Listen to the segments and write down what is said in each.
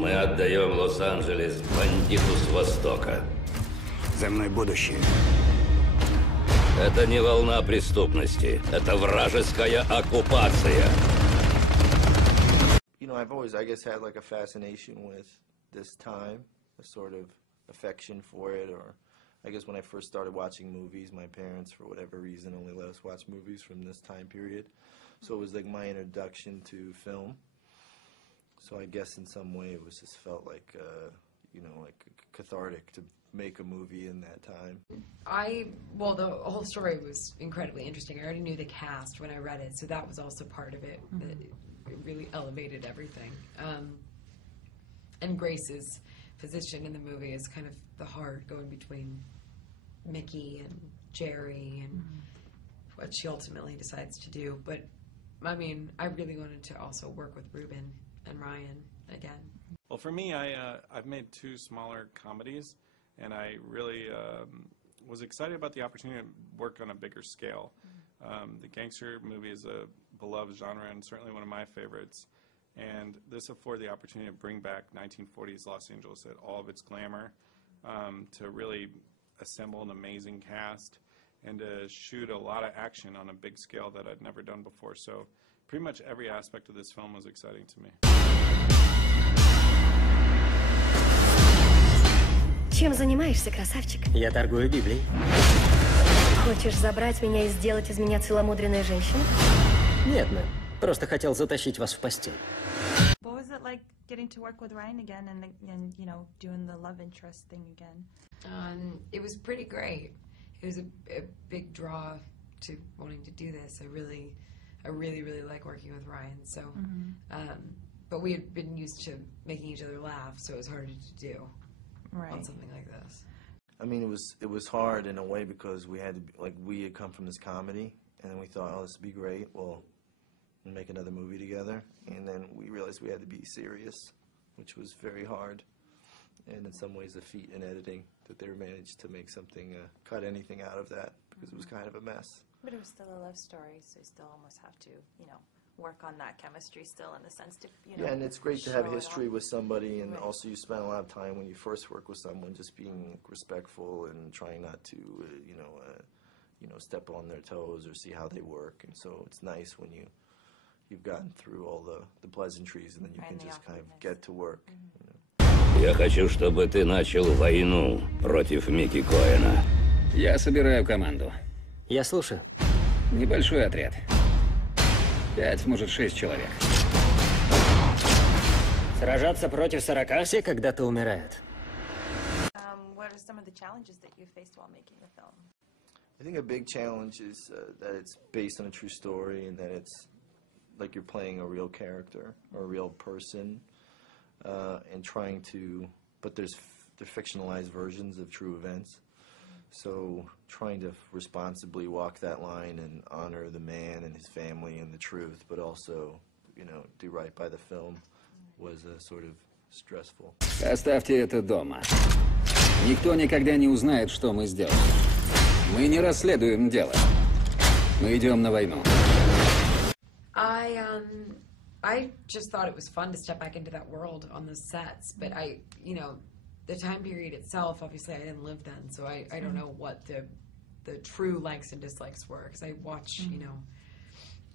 Мы отдаем Лос-Анджелес бандиту с Востока. За мной будущее. Это не волна преступности, это вражеская оккупация. You know, I've always, I guess, had like a fascination with this time, a sort of affection for it, or I guess when I first started watching movies, my parents, for whatever reason, only let us watch movies from this time period. So it was like my introduction to film. So I guess in some way it was just felt like, you know, like cathartic to make a movie in that time. Well, the whole story was incredibly interesting. I already knew the cast when I read it, so that was also part of it. It really elevated everything. And Grace's position in the movie is kind of the heart going between Mickey and Jerry and what she ultimately decides to do. But, I mean, I really wanted to also work with Ruben and Ryan again. Well, for me, I've made 2 smaller comedies, and I really was excited about the opportunity to work on a bigger scale. The gangster movie is a beloved genre and certainly one of my favorites, and this afforded the opportunity to bring back 1940s Los Angeles at all of its glamour, to really assemble an amazing cast, and to shoot a lot of action on a big scale that I'd never done before. So pretty much every aspect of this film was exciting to me. Чем занимаешься, красавчик? Я торгую Библией. Хочешь забрать меня и сделать из меня целомудренной женщиной? Нет, мэм. Просто хотел затащить вас в постель. What was it like getting to work with Ryan again and you know, doing the love interest thing again? It was pretty great. It was a big draw to wanting to do this. I really like working with Ryan. So, but we had been used to making each other laugh, so it was harder to do on something like this. I mean, it was hard in a way because we had to be, like, we had come from this comedy, and then we thought, oh, this would be great. We'll make another movie together, and then we realized we had to be serious, which was very hard, and in some ways a feat in editing that they managed to make something, cut anything out of that, because it was kind of a mess. But it was still a love story, so you still almost have to, you know, work on that chemistry still in the sense to, you know. Yeah, and it's great to have history with somebody, and also you spend a lot of time when you first work with someone just being respectful and trying not to, you know, step on their toes or see how they work, and so it's nice when you've gotten through all the pleasantries, and then you can just kind of get to work. You know. Я хочу, чтобы ты начал войну против Микки Коэна. Я собираю команду. Я слушаю. Небольшой отряд. 5, может, 6 человек. Сражаться против 40? Все когда-то умирают. What are some of the challenges that you faced while making the film? I think a big challenge is that it's based on a true story, and that it's like you're playing a real character or a real person, and trying to, but they're fictionalized versions of true events. So trying to responsibly walk that line and honor the man and his family and the truth, but also, you know, do right by the film was sort of stressful. Оставьте это дома. Никто никогда не узнает, что мы сделали. Мы не расследуем дело. Мы идем на войну. I just thought it was fun to step back into that world on the sets, but you know, the time period itself, obviously I didn't live then, so I don't know what the true likes and dislikes were, because I watch, you know,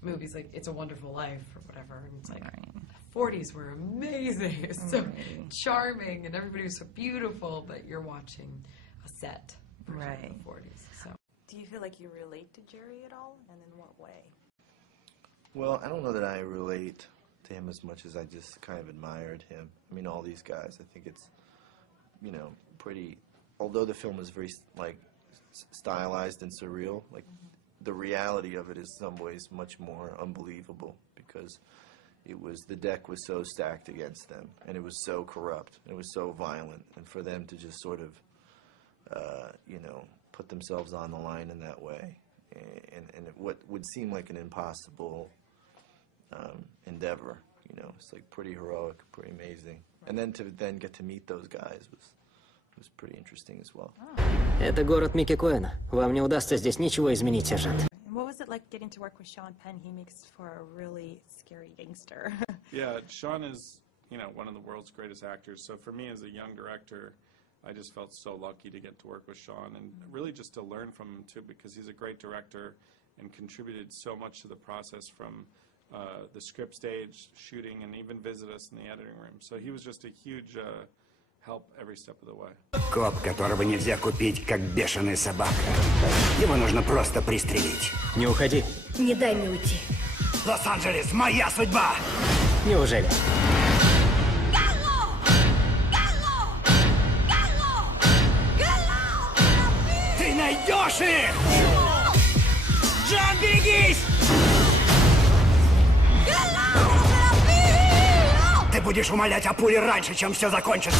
movies like It's a Wonderful Life or whatever, and it's like, the 40s were amazing, it was so charming, and everybody was so beautiful, but you're watching a set from the 40s, so. Do you feel like you relate to Jerry at all, and in what way? Well, I don't know that I relate to him as much as I just kind of admired him. I mean, all these guys, I think it's, you know, pretty, although the film is very, like, stylized and surreal, like, the reality of it is in some ways much more unbelievable, because the deck was so stacked against them, and it was so corrupt, and it was so violent, and for them to just sort of, you know, put themselves on the line in that way, and what would seem like an impossible endeavor, you know, it's like pretty heroic, pretty amazing, and then to get to meet those guys was pretty interesting as well. Это город Микки Коэна. Вам не удастся здесь ничего изменить, сержант. What was it like getting to work with Sean Penn? He makes for a really scary gangster. Yeah, Sean is one of the world's greatest actors. So for me as a young director, I just felt so lucky to get to work with Sean and really just to learn from him too, because he's a great director and contributed so much to the process from the script stage, shooting, and even visit us in the editing room. So he was just a huge help every step of the way. Коп, которого нельзя купить, как бешеная собака. Его нужно просто пристрелить. Не уходи. Не дай мне уйти. Лос-Анджелес, моя судьба! Неужели? Ты найдешь их! Джон, берегись! Ты будешь умолять о пуле раньше, чем все закончится.